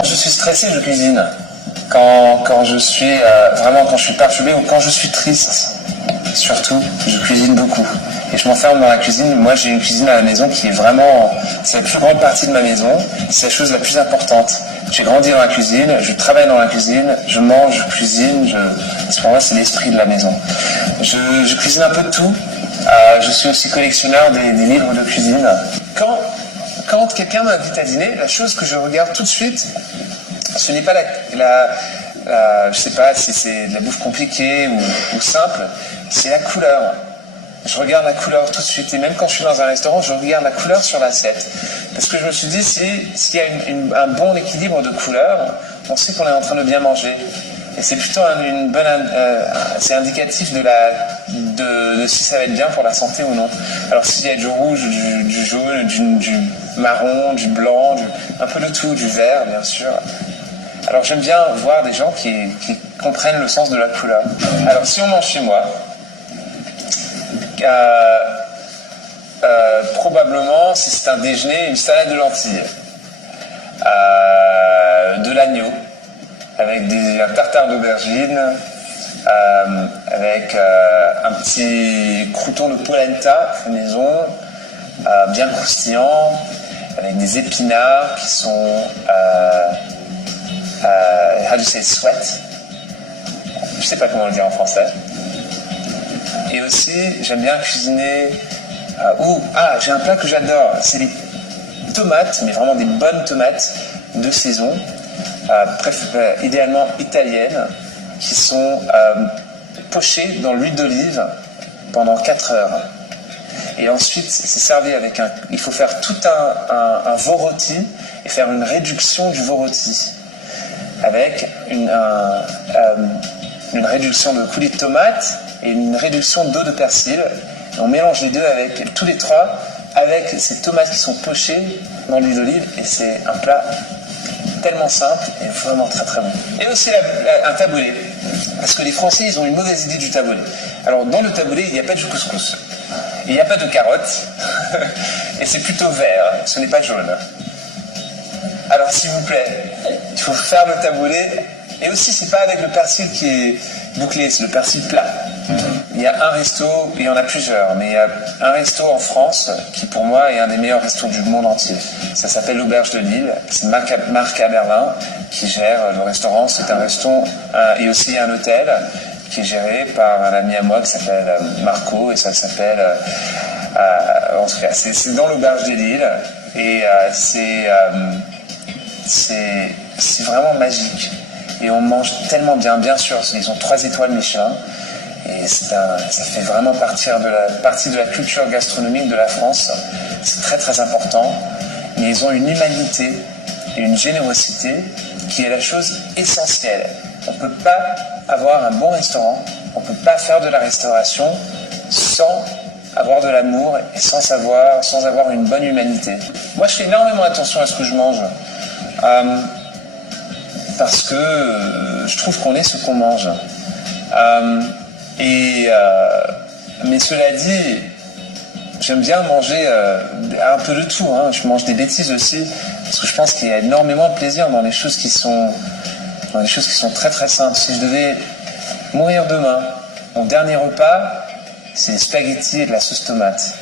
Quand je suis stressé, je cuisine. Quand je suis quand je suis perturbé ou quand je suis triste, surtout, je cuisine beaucoup. Et je m'enferme dans la cuisine. Moi, j'ai une cuisine à la maison qui est vraiment, c'est la plus grande partie de ma maison. C'est la chose la plus importante. J'ai grandi dans la cuisine, je travaille dans la cuisine, je mange, je cuisine. Pour moi, c'est l'esprit de la maison. Je cuisine un peu de tout. Je suis aussi collectionneur des livres de cuisine. Quand quelqu'un m'invite à dîner, la chose que je regarde tout de suite, ce n'est pas je sais pas si c'est de la bouffe compliquée ou simple, c'est la couleur. Je regarde la couleur tout de suite, et même quand je suis dans un restaurant, je regarde la couleur sur l'assiette. Parce que je me suis dit, s'il y a un bon équilibre de couleurs, on sait qu'on est en train de bien manger. Et c'est plutôt c'est indicatif de si ça va être bien pour la santé ou non. Alors s'il y a du rouge, du jaune, du marron, du blanc, un peu de tout, du vert bien sûr. Alors j'aime bien voir des gens qui comprennent le sens de la couleur. Alors si on mange chez moi, probablement si c'est un déjeuner, une salade de lentilles, de l'agneau, avec un tartare d'aubergine, avec un petit crouton de polenta fait maison, bien croustillant, avec des épinards qui sont how do you say sweat? Je sais pas comment le dire en français. Et aussi, j'aime bien cuisiner. J'ai un plat que j'adore. C'est les tomates, mais vraiment des bonnes tomates de saison, idéalement italiennes, qui sont pochées dans l'huile d'olive pendant 4 heures. Et ensuite, c'est servi avec il faut faire tout un veau rôti et faire une réduction du veau rôti avec une réduction de coulis de tomates et une réduction d'eau de persil. Et on mélange les deux tous les trois avec ces tomates qui sont pochées dans l'huile d'olive, et c'est un plat tellement simple et vraiment très très bon. Et aussi un taboulé, parce que les Français ils ont une mauvaise idée du taboulé. Alors dans le taboulé il n'y a pas de couscous, il n'y a pas de carottes et c'est plutôt vert, ce n'est pas jaune. Alors s'il vous plaît, il faut faire le taboulé, et aussi c'est pas avec le persil qui est bouclé, c'est le persil plat. Il y a un resto, il y en a plusieurs, mais il y a un resto en France qui pour moi est un des meilleurs restos du monde entier. Ça s'appelle l'Auberge de Lille, c'est Marc Aberlin qui gère le restaurant. C'est un resto et aussi un hôtel qui est géré par un ami à moi qui s'appelle Marco, et ça s'appelle en tout cas c'est dans l'Auberge de Lille, et c'est vraiment magique. Et on mange tellement bien, bien sûr, ils ont 3 étoiles Michelin, et ça fait vraiment partie de la culture gastronomique de la France. C'est très très important, mais ils ont une humanité et une générosité qui est la chose essentielle. On ne peut pas avoir un bon restaurant, on ne peut pas faire de la restauration sans avoir de l'amour et sans avoir une bonne humanité. Moi je fais énormément attention à ce que je mange. Parce que je trouve qu'on est ce qu'on mange. Mais cela dit, j'aime bien manger un peu de tout. Je mange des bêtises aussi, parce que je pense qu'il y a énormément de plaisir dans les choses qui sont très très simples. Si je devais mourir demain, mon dernier repas, c'est des spaghettis et de la sauce tomate.